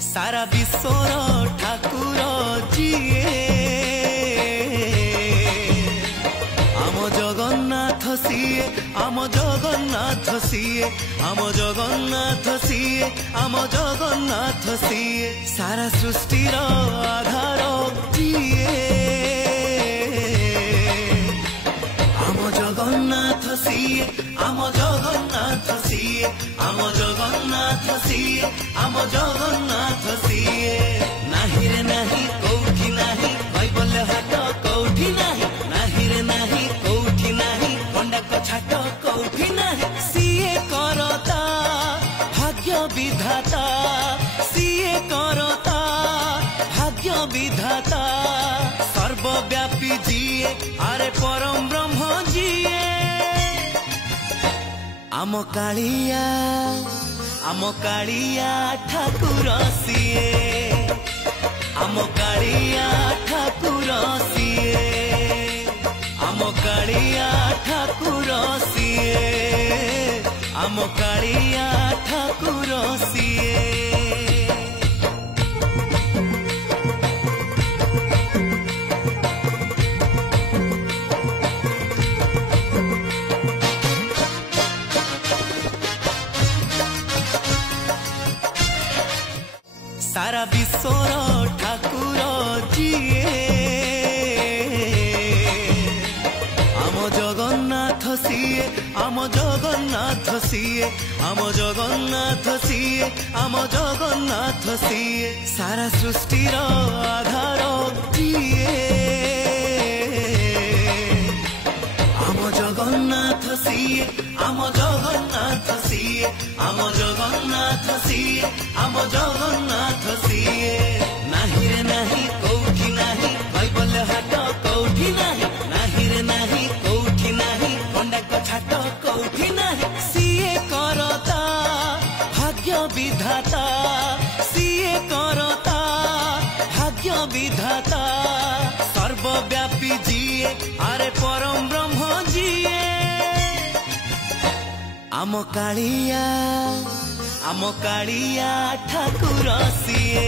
सारा विश्वर ठाकुर जीए आम जगन्नाथ सीए आम जगन्नाथ सीए आम जगन्नाथ सीए आम जगन्नाथ सीए सारा सृष्टिर आधार जीए आम जगन्नाथ सीए आम जगन्नाथ सीए आम जगन्नाथ सीए आम जगन्नाथ सीए नाही रे नाही कौठी नाही बैबल हाट कौठी नाही नाही रे नाही कौठी नाही पंडा छाट कौठी नाही सीए करता भाग्य विधाता सीए करता भाग्य विधाता सर्वव्यापी जीए अरे परम ब्रह्म जीए आम कालिया ठाकुर सीए आम कालिया ठाकुर सीए आम कालिया ठाकुर सीए आम कालिया ठाकुर सीए सारा विश्वर ठाकुर जीए आम जगन्नाथ सीए आम जगन्नाथ सीए आम जगन्नाथ सीए आम जगन्नाथ सीए सारा सृष्टिर आधार जीए आम जगन्नाथ सीए आम जगन्नाथ सीए आम जगन्नाथ सीए आम जगन्नाथ सीए नाही रे नाही कौठी नाही बैबल हाट कौठी नाही नाही रे नाही कौठी नाही पंडा छाट कौठी नाही सीए करता भाग्य विधाता सीए करता भाग्य विधाता सर्वव्यापी जीए अरे परम ब्रह्म जीए आम कालिया ठाकुर सीए